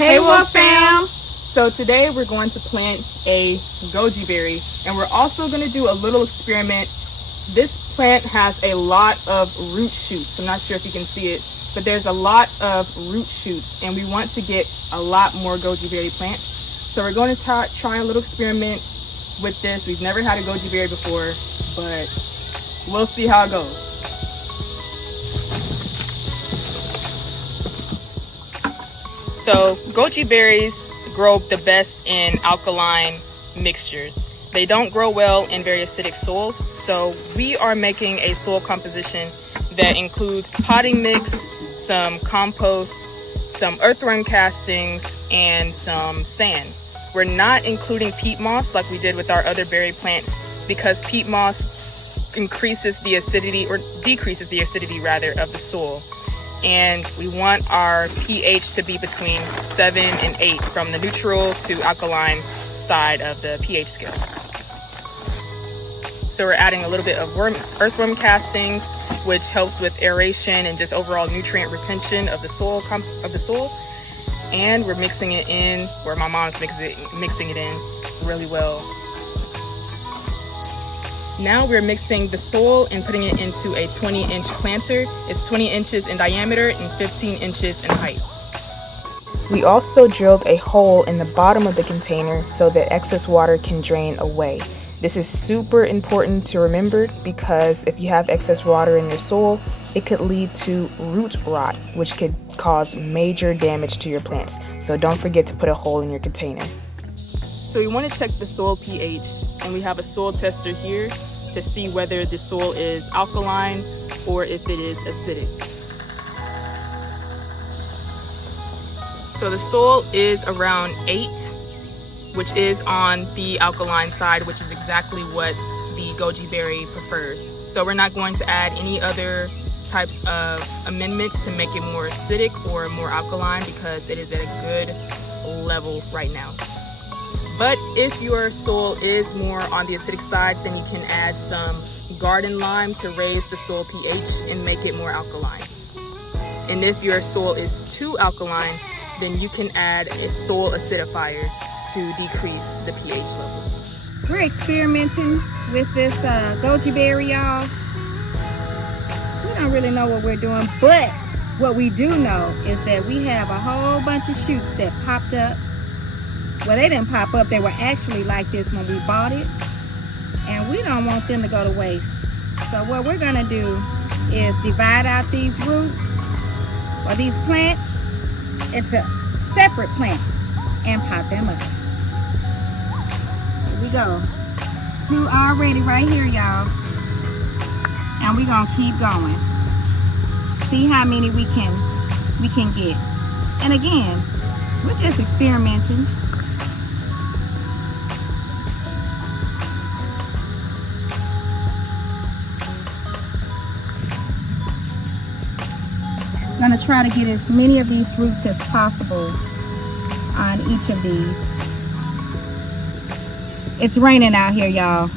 Hey Wolf Fam! So today we're going to plant a goji berry, and we're also going to do a little experiment. This plant has a lot of root shoots. I'm not sure if you can see it, but there's a lot of root shoots, and we want to get a lot more goji berry plants. So we're going to try a little experiment with this. We've never had a goji berry before, but we'll see how it goes. So goji berries grow the best in alkaline mixtures. They don't grow well in very acidic soils, so we are making a soil composition that includes potting mix, some compost, some earthworm castings, and some sand. We're not including peat moss like we did with our other berry plants because peat moss increases the acidity, or decreases the acidity rather, of the soil. And we want our pH to be between 7 and 8 from the neutral to alkaline side of the pH scale. So we're adding a little bit of earthworm castings, which helps with aeration and just overall nutrient retention of the soil. And we're mixing it in, where my mom's mixing it in really well. Now we're mixing the soil and putting it into a 20-inch planter. It's 20 inches in diameter and 15 inches in height. We also drilled a hole in the bottom of the container so that excess water can drain away. This is super important to remember because if you have excess water in your soil, it could lead to root rot, which could cause major damage to your plants. So don't forget to put a hole in your container. So we want to check the soil pH, and we have a soil tester here to see whether the soil is alkaline or if it is acidic. So the soil is around 8, which is on the alkaline side, which is exactly what the goji berry prefers. So we're not going to add any other types of amendments to make it more acidic or more alkaline because it is at a good level right now. But if your soil is more on the acidic side, then you can add some garden lime to raise the soil pH and make it more alkaline. And if your soil is too alkaline, then you can add a soil acidifier to decrease the pH level. We're experimenting with this goji berry, y'all. We don't really know what we're doing, but what we do know is that we have a whole bunch of shoots that popped up. Well, they didn't pop up. They were actually like this when we bought it. And we don't want them to go to waste. So what we're going to do is divide out these roots or these plants into separate plants and pot them up. Here we go. 2 already right here, y'all. And we're going to keep going. See how many we can get. And again, we're just experimenting. I'm going to try to get as many of these roots as possible on each of these. It's raining out here, y'all.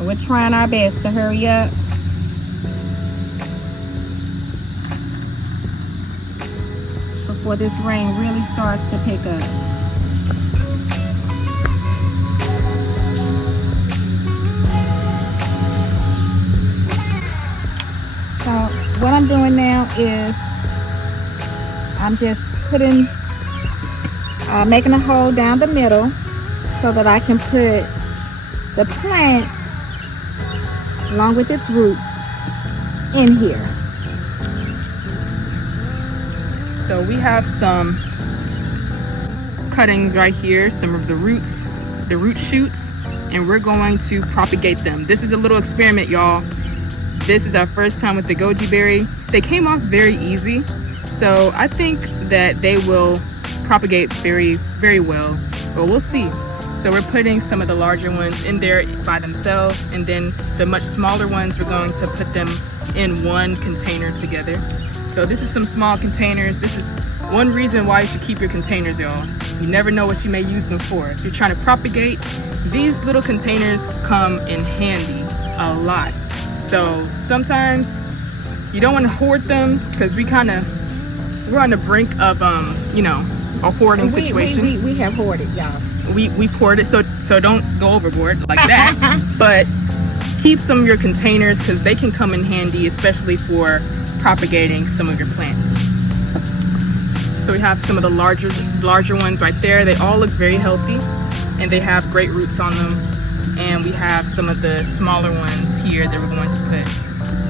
We're trying our best to hurry up. Before this rain really starts to pick up. So what I'm doing now is I'm just making a hole down the middle so that I can put the plant along with its roots in here. So we have some cuttings right here, some of the roots, the root shoots, and we're going to propagate them. This is a little experiment, y'all. This is our first time with the goji berry. They came off very easy. So I think that they will propagate very, very well, but we'll see. So we're putting some of the larger ones in there by themselves, and then the much smaller ones, we're going to put them in one container together. So this is some small containers. This is one reason why you should keep your containers, y'all. You never know what you may use them for. If you're trying to propagate, these little containers come in handy a lot. So sometimes you don't want to hoard them because we're on the brink of, a hoarding situation. We have hoarded, y'all. We poured it, so don't go overboard like that. But keep some of your containers because they can come in handy, especially for propagating some of your plants. So we have some of the larger ones right there. They all look very healthy and they have great roots on them. And we have some of the smaller ones here that we're going to put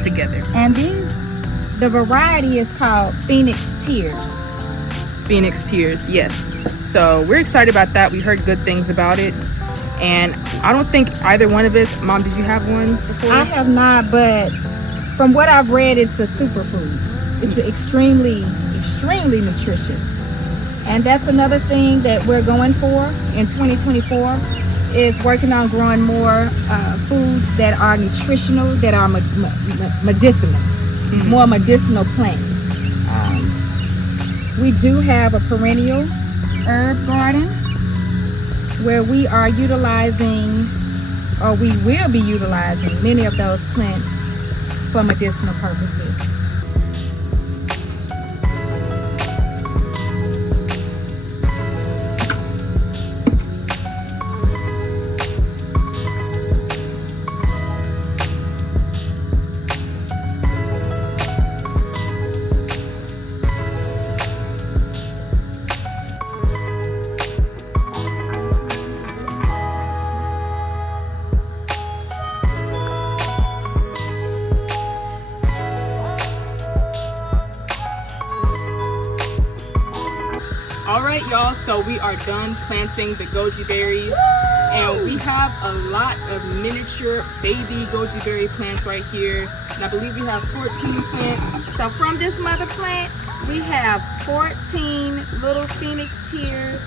together. And the variety is called Phoenix Tears. Phoenix Tears, yes. So we're excited about that. We heard good things about it. And I don't think either one of us, Mom, did you have one before? I have not, but from what I've read, it's a superfood. It's extremely nutritious. And that's another thing that we're going for in 2024 is working on growing more foods that are nutritional, that are medicinal, more medicinal plants. We do have a perennial herb garden where we are utilizing, or we will be utilizing, many of those plants for medicinal purposes. Alright y'all, so we are done planting the goji berries, and we have a lot of miniature baby goji berry plants right here, and I believe we have 14 plants. So from this mother plant, we have 14 little Phoenix Tears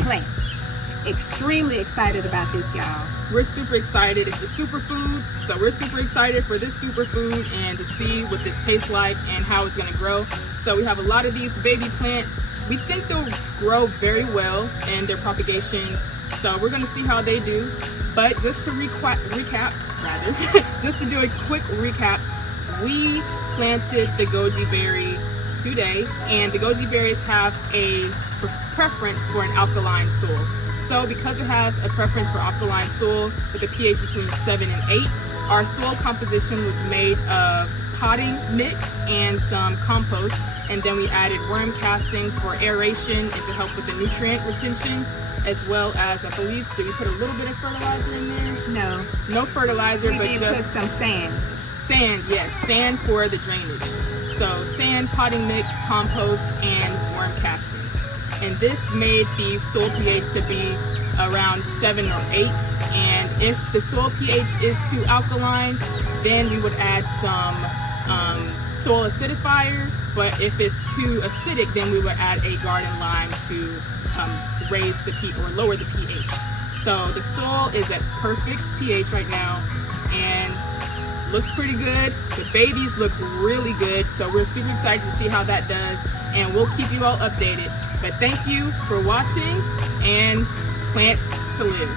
plants. Extremely excited about this, y'all. We're super excited. It's a superfood, so we're super excited for this superfood and to see what this tastes like and how it's going to grow. So we have a lot of these baby plants. We think they'll grow very well in their propagation, so we're going to see how they do. But just to recap, just to do a quick recap, we planted the goji berry today, and the goji berries have a preference for an alkaline soil. So because it has a preference for alkaline soil with a pH between 7 and 8, our soil composition was made of potting mix and some compost, and then we added worm castings for aeration and to help with the nutrient retention, as well as, I believe, did we put a little bit of fertilizer in there? No fertilizer, but just put some sand. Sand, yes, sand for the drainage. So sand, potting mix, compost, and worm castings. And this made the soil pH to be around 7 or 8. And if the soil pH is too alkaline, then we would add some soil acidifier. But if it's too acidic, then we would add a garden lime to raise the pH or lower the pH. So the soil is at perfect pH right now and looks pretty good. The babies look really good, so we're super excited to see how that does, and we'll keep you all updated. But thank you for watching, and plant to live.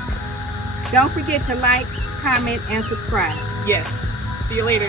Don't forget to like, comment, and subscribe. Yes. See you later.